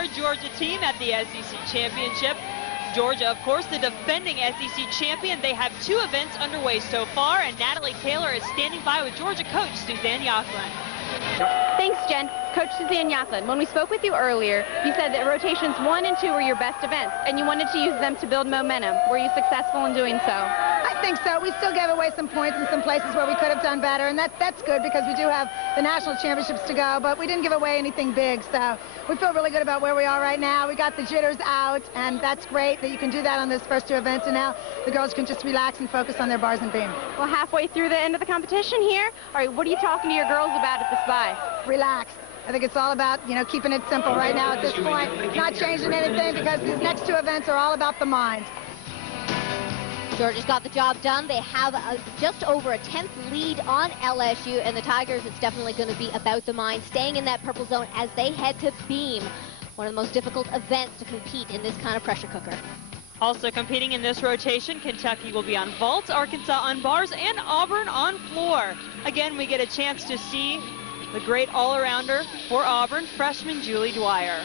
their Georgia team at the SEC Championship. Georgia, of course, the defending SEC champion. They have 2 events underway so far, and Natalie Taylor is standing by with Georgia coach Suzanne Yachlin. Thanks, Jen. Coach Suzanne Yachlin, when we spoke with you earlier, you said that rotations 1 and 2 were your best events, and you wanted to use them to build momentum. Were you successful in doing so? I think so. We still gave away some points in some places where we could have done better, and that's good because we do have the national championships to go, but we didn't give away anything big, so we feel really good about where we are right now. We got the jitters out, and that's great that you can do that on those first 2 events, and now the girls can just relax and focus on their bars and beam. Well, halfway through the end of the competition here, all right, what are you talking to your girls about at this bye? Relax. I think it's all about, you know, keeping it simple right now at this point, not changing anything because these next 2 events are all about the mind. Georgia's got the job done. They have just over a 10th lead on LSU, and the Tigers, it's definitely going to be about the mind, staying in that purple zone as they head to beam, one of the most difficult events to compete in this kind of pressure cooker. Also competing in this rotation, Kentucky will be on vault, Arkansas on bars, and Auburn on floor. Again, we get a chance to see the great all-arounder for Auburn, freshman Julie Dwyer.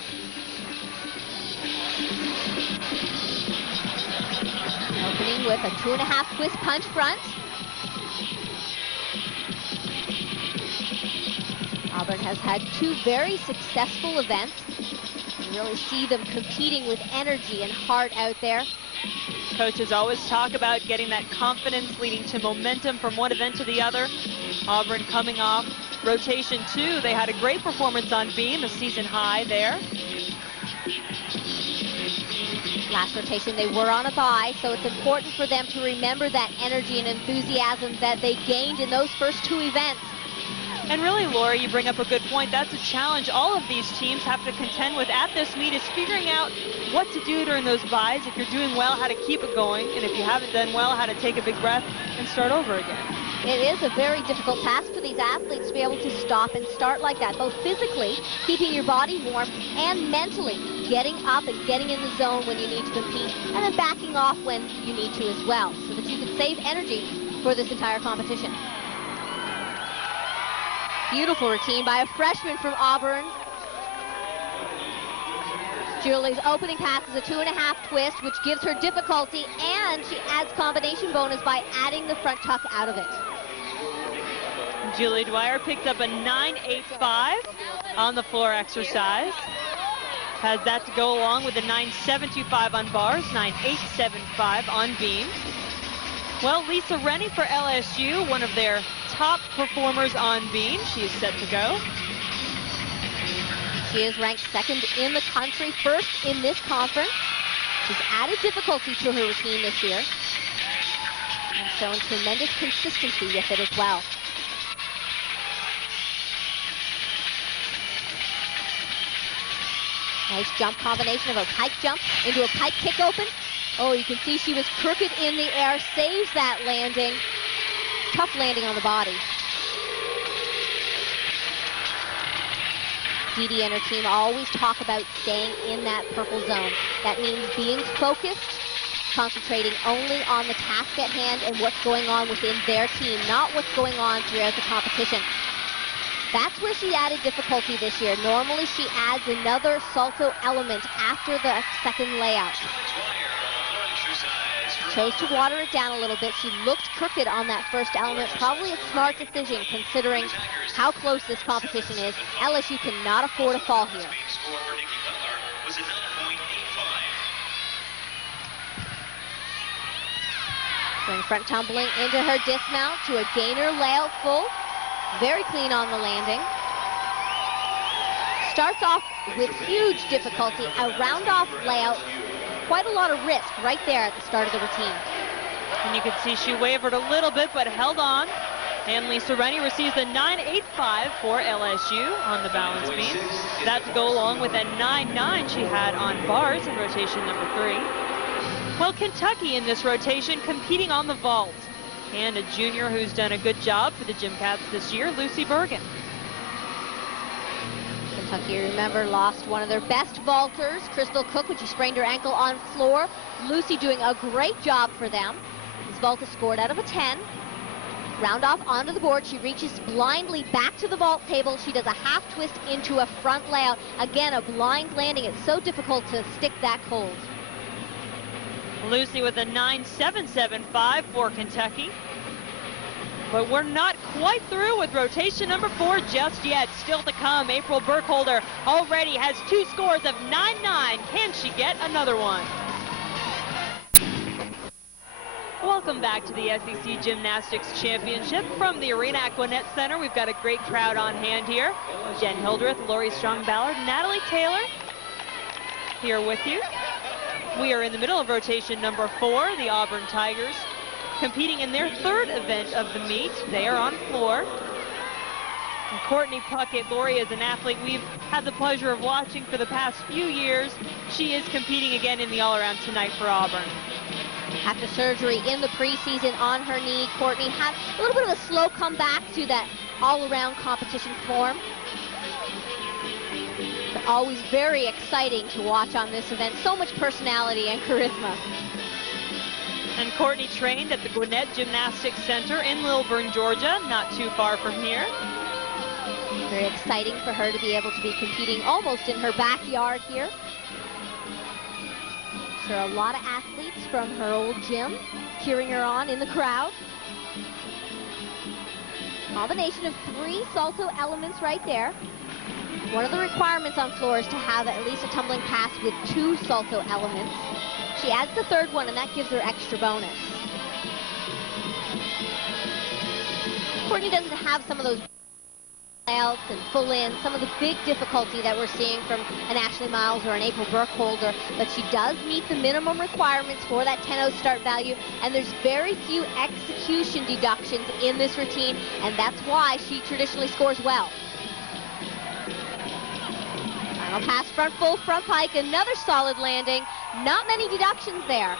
Opening with a 2.5 twist punch front. Auburn has had 2 very successful events. You really see them competing with energy and heart out there. Coaches always talk about getting that confidence, leading to momentum from one event to the other. Auburn coming off rotation 2. They had a great performance on beam, a season high there. Last rotation they were on a bye, so it's important for them to remember that energy and enthusiasm that they gained in those first 2 events. And really, Laura, you bring up a good point. That's a challenge all of these teams have to contend with at this meet, is figuring out what to do during those byes. If you're doing well, how to keep it going, and if you haven't done well, how to take a big breath and start over again. It is a very difficult task for these athletes to be able to stop and start like that, both physically, keeping your body warm, and mentally, getting up and getting in the zone when you need to compete, and then backing off when you need to as well, so that you can save energy for this entire competition. Beautiful routine by a freshman from Auburn. Julie's opening pass is a 2.5 twist, which gives her difficulty, and she adds combination bonus by adding the front tuck out of it. Julie Dwyer picked up a 9.85 on the floor exercise. Has that to go along with a 9.725 on bars, 9.875 on beam. Well, Lisa Rennie for LSU, one of their top performers on beam. She is set to go. She is ranked 2nd in the country, 1st in this conference. She's added difficulty to her routine this year and shown tremendous consistency with it as well. Nice jump combination of a pike jump into a pike kick open. Oh, you can see she was crooked in the air, saves that landing. Tough landing on the body. Dee Dee and her team always talk about staying in that purple zone. That means being focused, concentrating only on the task at hand and what's going on within their team, not what's going on throughout the competition. That's where she added difficulty this year. Normally she adds another salto element after the 2nd layout. Chose to water it down a little bit. She looked crooked on that first element. Probably a smart decision considering how close this competition is. LSU cannot afford a fall here. Going front tumbling into her dismount to a gainer layout full. Very clean on the landing. Starts off with huge difficulty. A round-off layout. Quite a lot of risk right there at the start of the routine. And you can see she wavered a little bit, but held on. And Lisa Rennie receives the 9.85 for LSU on the balance beam. That to go along with a 9.9 she had on bars in rotation number 3. Well, Kentucky in this rotation competing on the vault. And a junior who's done a good job for the Gym Cats this year, Lucy Burgin. Kentucky, remember, lost one of their best vaulters, Crystal Cook, when she sprained her ankle on floor. Lucy doing a great job for them. This vault is scored out of a 10. Round off onto the board. She reaches blindly back to the vault table. She does a half twist into a front layout. Again, a blind landing. It's so difficult to stick that cold. Lucy with a 9.775 for Kentucky. But we're not quite through with rotation number 4 just yet. Still to come, April Burkholder already has 2 scores of 9-9. Can she get another one? Welcome back to the SEC Gymnastics Championship from the Arena at Gwinnett Center. We've got a great crowd on hand here. Jen Hildreth, Lori Strong-Ballard, Natalie Taylor here with you. We are in the middle of rotation number 4, the Auburn Tigers, competing in their 3rd event of the meet. They are on floor. And Courtney Puckett, Lori, is an athlete we've had the pleasure of watching for the past few years. She is competing again in the all-around tonight for Auburn. After surgery in the preseason on her knee, Courtney had a little bit of a slow comeback to that all-around competition form. But always very exciting to watch on this event. So much personality and charisma. And Courtney trained at the Gwinnett Gymnastics Center in Lilburn, Georgia, not too far from here. Very exciting for her to be able to be competing almost in her backyard here. There are a lot of athletes from her old gym cheering her on in the crowd. Combination of 3 salto elements right there. One of the requirements on floor is to have at least a tumbling pass with 2 salto elements. She adds the 3rd one, and that gives her extra bonus. Courtney doesn't have some of those layouts and full in, some of the big difficulty that we're seeing from an Ashley Miles or an April Burkholder, but she does meet the minimum requirements for that 10-0 start value, and there's very few execution deductions in this routine, and that's why she traditionally scores well. Final pass, front full, front pike, another solid landing. Not many deductions there.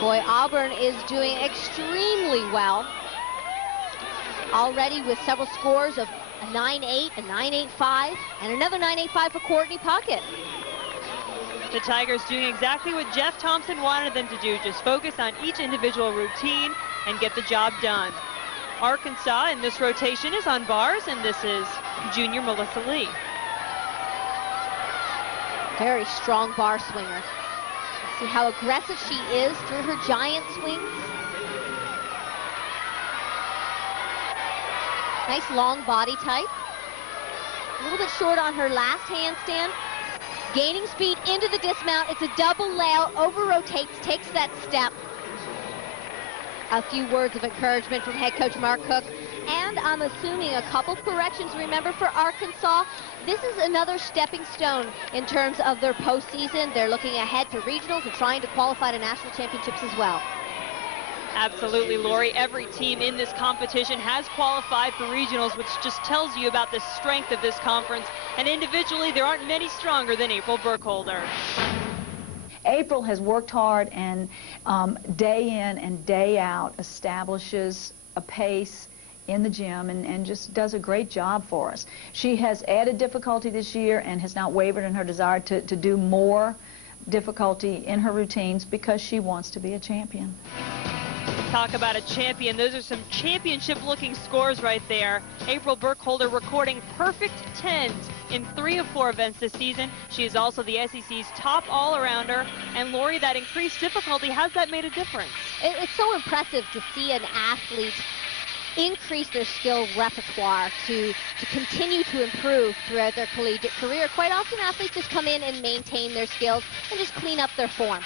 Boy, Auburn is doing extremely well. Already with several scores of a 9-8, a 9-8-5, and another 9-8-5 for Courtney Puckett. The Tigers doing exactly what Jeff Thompson wanted them to do, just focus on each individual routine and get the job done. Arkansas in this rotation is on bars, and this is junior Melissa Leigh. Very strong bar swinger. See how aggressive she is through her giant swings. Nice long body type. A little bit short on her last handstand. Gaining speed into the dismount. It's a double layout, over rotates, takes that step. A few words of encouragement from head coach Mark Cook. And I'm assuming a couple corrections. Remember, for Arkansas, this is another stepping stone in terms of their postseason. They're looking ahead to regionals and trying to qualify to national championships as well. Absolutely, Lori. Every team in this competition has qualified for regionals, which just tells you about the strength of this conference. And individually, there aren't many stronger than April Burkholder. April has worked hard and day in and day out establishes a pace in the gym and just does a great job for us. She has added difficulty this year and has not wavered in her desire to do more difficulty in her routines because she wants to be a champion. Talk about a champion. Those are some championship-looking scores right there. April Burkholder recording perfect 10s in 3 of 4 events this season. She is also the SEC's top all-arounder. And Lori, that increased difficulty, how's that made a difference? It's so impressive to see an athlete increase their skill repertoire to continue to improve throughout their collegiate career. Quite often athletes just come in and maintain their skills and just clean up their form.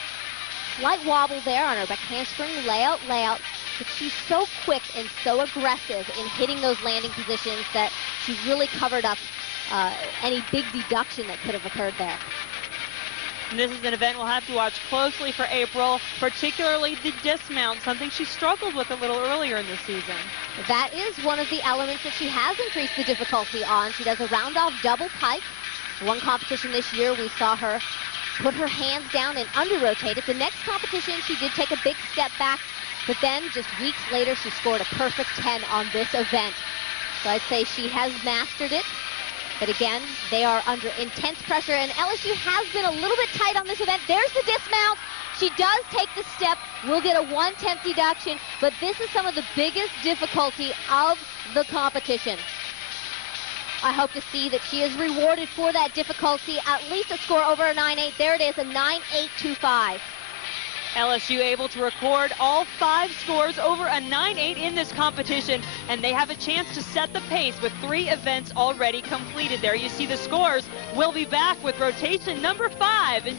Slight wobble there on her back handspring, layout, but she's so quick and so aggressive in hitting those landing positions that she's really covered up any big deduction that could have occurred there. And this is an event we'll have to watch closely for April, particularly the dismount, something she struggled with a little earlier in the season. That is one of the elements that she has increased the difficulty on. She does a round-off double pike. One competition this year, we saw her put her hands down and under-rotate it. The next competition, she did take a big step back, but then just weeks later, she scored a perfect 10 on this event. So I'd say she has mastered it. But again, they are under intense pressure, and LSU has been a little bit tight on this event. There's the dismount. She does take the step. We'll get a 1/10 deduction, but this is some of the biggest difficulty of the competition. I hope to see that she is rewarded for that difficulty. At least a score over a 9.8. There it is, a 9.825. LSU able to record all 5 scores over a 9.8 in this competition, and they have a chance to set the pace with 3 events already completed. There you see the scores. We'll be back with rotation number 5 in just